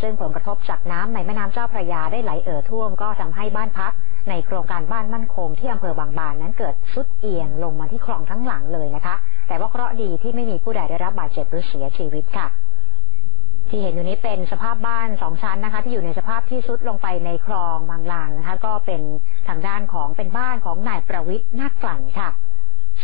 ซึ่งผลกระทบจากน้ำในแม่น้ำเจ้าพระยาได้ไหลเอ่อท่วมก็ทำให้บ้านพัก ในโครงการบ้านมั่นคงที่อำเภอบางบานนั้นเกิดสุดเอียงลงมาที่คลองทั้งหลังเลยนะคะ แต่ว่าเคราะห์ดีที่ไม่มีผู้ใดได้รับบาดเจ็บหรือเสียชีวิตค่ะที่เห็นอยู่นี้เป็นสภาพบ้านสองชั้นนะคะ ที่อยู่ในสภาพที่ซุดลงไปในคลองบางลางนะคะ ก็เป็นทางด้านของเป็นบ้านของนายประวิทย์นาคกลั่นค่ะ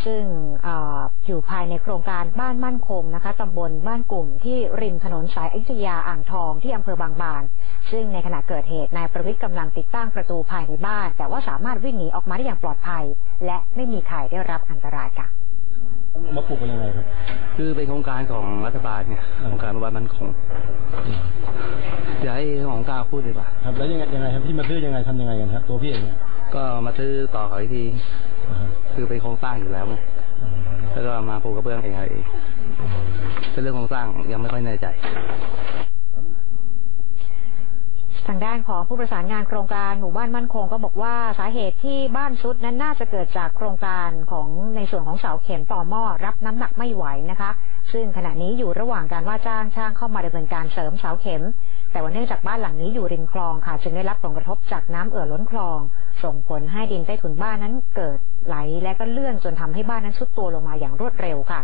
ซึ่งเอออยู่ภายในโครงการบ้านมั่นคงนะคะตำบลบ้านกลุ่มที่ริมถนนสายอยุธยาอ่างทองที่อำเภอบางบาน ซึ่งในขณะเกิดเหตุนายประวิทย์กำลังติดตั้งประตูภายในบ้าน แต่ว่าสามารถวิ่งหนีออกมาได้อย่างปลอดภัย และไม่มีใครได้รับอันตรายค่ะมาปลูกกันยังไงครับ คือเป็นโครงการของรัฐบาลเนี่ยโครงการบ้านมั่นคงเดี๋ยวให้ของกลางพูดดีกว่า ครับ แล้วยังไงยังไงครับพี่มาซื้อยังไงทำยังไงกันครับตัวพี่เองเนี่ยก็มาซื้อต่อเขาอีกทีอ่าฮะ คือเป็นโครงสร้างอยู่แล้วไงอืมแล้วก็มาปูกระเบื้องเองอะไรเองเป็นเรื่องโครงสร้างยังไม่ค่อยแน่ใจทางด้านของผู้ประสานงานโครงการหมู่บ้านมั่นคงก็บอกว่าสาเหตุที่บ้านซุดนั้นน่าจะเกิดจากโครงการของในส่วนของเสาเข็มต่อหม้อรับน้ำหนักไม่ไหวนะคะ ซึ่งขณะนี้อยู่ระหว่างการว่าจ้างช่างเข้ามาดำเนินการเสริมเสาเข็ม แต่ว่าเนื่องจากบ้านหลังนี้อยู่ริมคลองค่ะจึงได้รับผลกระทบจากน้ำเอ่อล้นคลอง ส่งผลให้ดินใต้ถุนบ้านนั้นเกิดไหลและก็เลื่อนจนทำให้บ้านนั้นทรุดตัวลงมาอย่างรวดเร็วค่ะ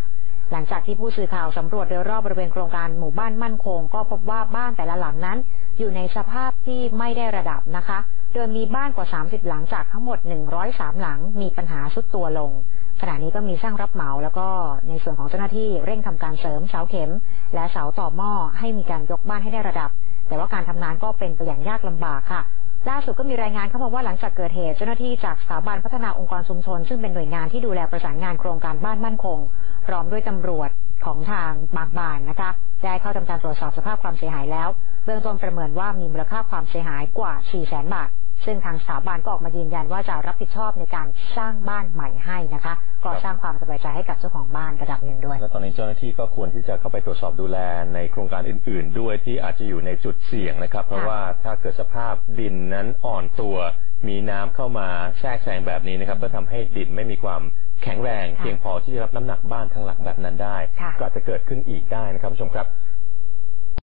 หลังจากที่ผู้สื่อข่าวสำรวจโดยรอบบริเวณโครงการหมู่บ้านมั่นคง ก็พบว่าบ้านแต่ละหลังนั้น อยู่ในสภาพที่ไม่ได้ระดับนะคะ โดยมีบ้านกว่า 30 หลังจากทั้งหมด 103 หลัง มีปัญหาสุดตัวลงขณะนี้ก็มีสร้างรับเหมาแล้วก็ในส่วนของเจ้าหน้าที่เร่งทำการเสริมเสาเข็ม และเสาต่อหม้อให้มีการยกบ้านให้ได้ระดับ แต่ว่าการทำงานก็เป็นไปอย่างยากลำบากค่ะ ล่าสุดก็มีรายงานเข้ามาว่าหลังจากเกิดเหตุ เจ้าหน้าที่จากสถาบันพัฒนาองค์กรชุมชน ซึ่งเป็นหน่วยงานที่ดูแลประสานงานโครงการบ้านมั่นคง พร้อมด้วยตำรวจของทางบางบานนะคะ ได้เข้าทำการตรวจสอบสภาพความเสียหายแล้ว เบื้องต้นประเมินว่ามีมูลค่าความเสียหายกว่า 4 0 0แสนบาท ซึ่งทางสถาบันก็ออกมายืนยันว่าจะรับผิดชอบในการสร้างบ้านใหม่ให้นะคะ ก็สร้างความสบายใจให้กับเจ้าของบ้านระดับหนึ่งด้วย และตอนนี้เจ้าหน้าที่ก็ควรที่จะเข้าไปตรวจสอบดูแลในโครงการอื่น ๆ ด้วยที่อาจจะอยู่ในจุดเสี่ยงนะครับ เพราะว่าถ้าเกิดสภาพดินนั้นอ่อนตัว มีน้ำเข้ามาแทรกแซงแบบนี้นะครับก็ทำให้ดินไม่มีความแข็งแรงค่ะเพียงพอที่จะรับน้ำหนักบ้านทั้งหลังแบบนั้นได้ค่ะก็อาจจะเกิดขึ้นอีกได้นะครับผู้ชมครับ